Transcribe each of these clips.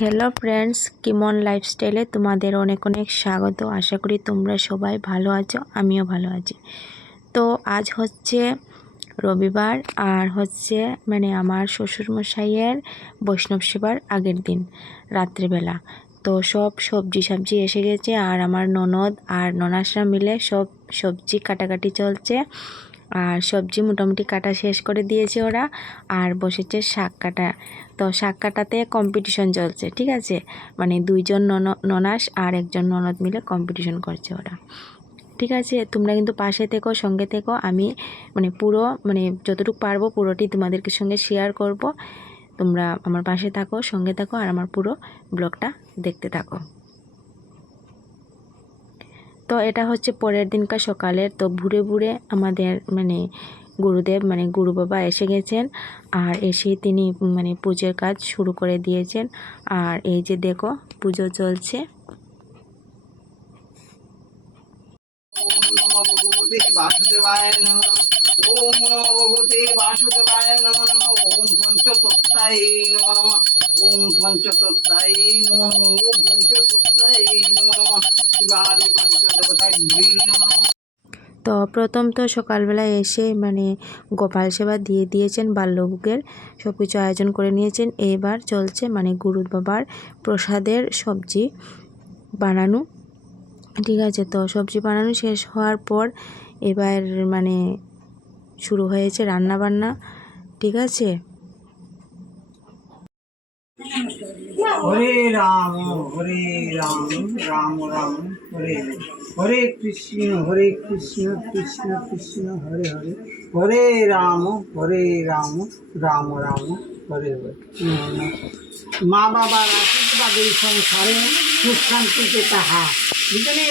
Hello friends কিমন লাইফস্টাইলে তোমাদের অনেক অনেক স্বাগত। আশা করি তোমরা সবাই ভালো আছো, আমিও ভালো আছি। তো আজ হচ্ছে রবিবার আর হচ্ছে মানে আমার শ্বশুরমশাইয়ের বৈষ্ণব সেবার আগের দিন, রাত্রিবেলা। তো সব সবজি সবজি এসে গেছে আর আমার ননদ আর ননাসরা মিলে সব সবজি কাটাকাটি চলছে। আর সবজি মোটামুটি কাটা শেষ করে দিয়েছে ওরা আর বসেছে শাক কাটা। তো শাক কাটাতে কম্পিটিশন চলছে, ঠিক আছে? মানে দুইজন নন, ননাস আর একজন ননদ মিলে কম্পিটিশন করছে ওরা। ঠিক আছে? তোমরা কিন্তু পাশে থেকো, সঙ্গে থেকো। আমি মানে পুরো মানে যতটুকু পারব পুরোটি তোমাদেরকে সঙ্গে শেয়ার করব। তোমরা আমার পাশে থাকো, সঙ্গে থাকো আর আমার পুরো ব্লগটা দেখতে থাকো। তো এটা হচ্ছে পরের দিনকার সকালের। তো ভুরে ভুরে আমাদের মানে গুরুদেব মানে গুরু বাবা এসে গেছেন আর এসে তিনি মানে পুজোর কাজ শুরু করে দিয়েছেন। আর এই যে দেখো, পুজো চলছে। ওম ওম ওম তো প্রথম তো সকালবেলা এসে মানে গোপাল সেবা দিয়ে দিয়েছেন বাল্যভোগের সব কিছু আয়োজন করে নিয়েছেন। এবার চলছে মানে গুরু বাবার প্রসাদের সবজি বানানো। ঠিক আছে, তো সবজি বানানো শেষ হওয়ার পর এবার মানে শুরু হয়েছে রান্না বান্না ঠিক আছে? হরে রাম হরে রাম রাম রাম, হরে হরে। কৃষ্ণ হরে কৃষ্ণ কৃষ্ণ কৃষ্ণ, হরে হরে। হরে রাম হরে রাম রাম রাম, হরে হরে। মা বাবার আশীর্বাদের সংসারে সুখ শান্তিতে তাহা বুঝলি?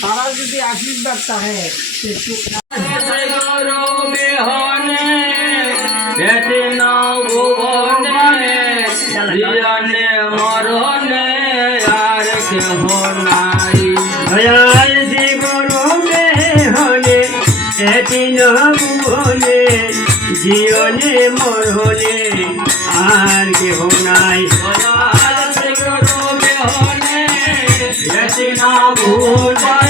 তারা যদি আশীর্বাদ তাহে সে সুখ জীবনে মরণে আর কেহ নাই। দয়াল জীবন হলে এটি নবনে জীবনে মরণে আর কেহ নাই। দয়াল জীবন হলে এটি নবনে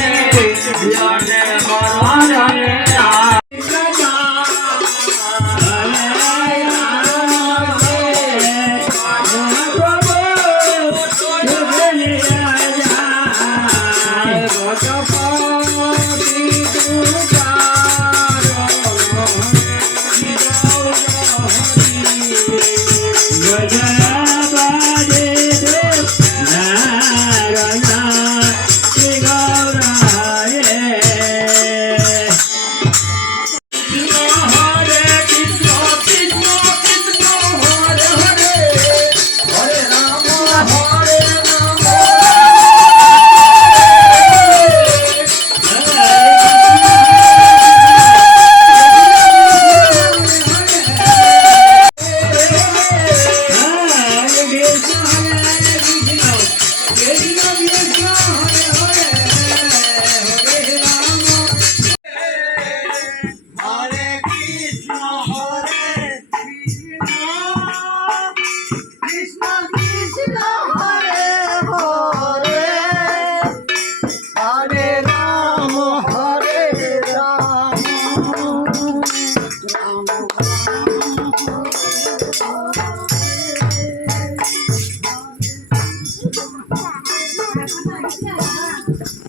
Yeah.